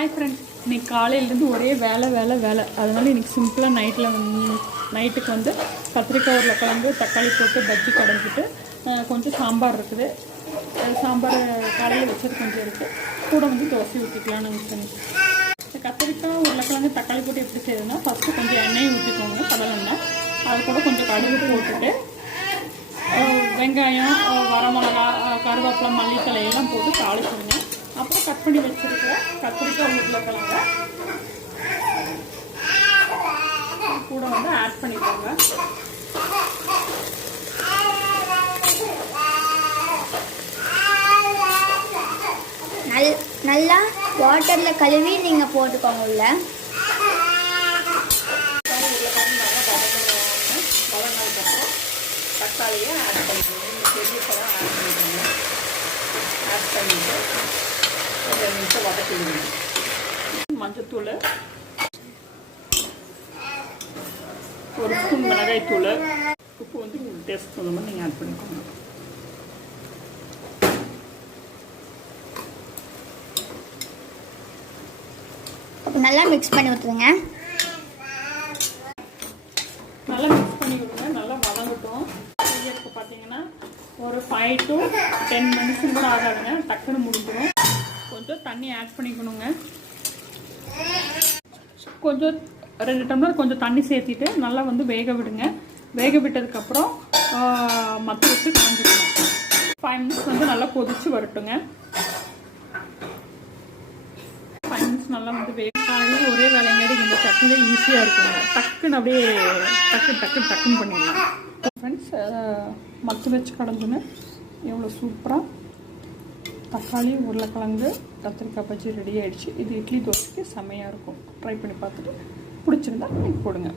Hi friends, இன்றைக்கி காலையிலேருந்து ஒரே வேலை அதனால் இன்றைக்கி சிம்பிளாக நைட்டுக்கு வந்து கத்திரிக்காய் உருளைக்கிழங்கு தக்காளி போட்டு பஜ்ஜி கடைஞ்சிட்டு கொஞ்சம் சாம்பார் இருக்குது. சாம்பார் காலையில் வச்சது கொஞ்சம் இருக்குது, கூட வந்து தோசை ஊற்றிக்கலாம்னு சொன்னேன். கத்திரிக்காய் உருளைக்கிழங்கு தக்காளி போட்டு எப்படி செய்யுதுன்னா, ஃபஸ்ட்டு கொஞ்சம் எண்ணெயை ஊற்றிக்கோங்க, கடல் எண்ணெய். அது கூட கொஞ்சம் கடுகு போட்டுட்டு வெங்காயம், வரமிளகா, கருவேப்பிலை, மல்லித்தலை எல்லாம் போட்டு தாளிச்சிடுங்க. அப்புறம் கட் பண்ணி வச்சுருக்கிற கத்திரிக்காய் உருளைக்கிழங்க கூட வந்து ஆட் பண்ணிக்கோங்க. நல்லா வாட்டரில் கழுவி நீங்கள் போட்டுக்கோங்க. உள்ள தக்காளியை ஆட் பண்ணிக்கோங்க, பெரிய பழம் ஆட் பண்ணிக்கோங்க. ஆட் பண்ணிவிட்டு ஒரு 2 நிமிஷம் வதக்கிடுங்க. மஞ்சத்தூள், ஒரு ஸ்பூன் மிளகாய்த்தூள், உப்பு வந்து உங்களுக்கு டேஸ்ட் தகுந்த மாதிரி நீங்கள் ஆட் பண்ணிக்கோங்க. நல்லா மிக்ஸ் பண்ணி விட்டுருங்க. நல்லா மிக்ஸ் பண்ணி விடுங்க, நல்லா வதங்கட்டும். செய்யறதுக்கு பார்த்தீங்கன்னா ஒரு 5 to 10 நிமிஷம் கூட ஆகாதுங்க, டக்குன்னு முடிஞ்சிடும். கொஞ்சம் தண்ணி ஆட் பண்ணிக்கணுங்க. கொஞ்சம் 2 டம்ளர் கொஞ்சம் தண்ணி சேர்த்திட்டு நல்லா வந்து வேக விடுங்க. வேக விட்டதுக்கப்புறம் மற்ற வச்சு காஞ்சிக்கணும். 5 மினிட்ஸ் வந்து நல்லா கொதிச்சு வரட்டுங்க. 5 மினிட்ஸ் நல்லா வந்து வேகாது. ஒரே வேலைங்காடி இந்த சட்னி தான் ஈஸியாக இருக்குங்க. டக்குன்னு அப்படியே டக்குன்னு பண்ணிடலாம். ஃப்ரெண்ட்ஸ், மத்து வச்சு கடைஞ்சுன்னு எவ்வளோ சூப்பராக தக்காளி உருளைக்கிழங்கு கத்திரிக்காய் பஜ்ஜி ரெடி ஆகிடுச்சு. இது இட்லி தோசைக்கு செம்மையாக இருக்கும். ட்ரை பண்ணி பார்த்துட்டு பிடிச்சிருந்தா நீங்கள் போடுங்க.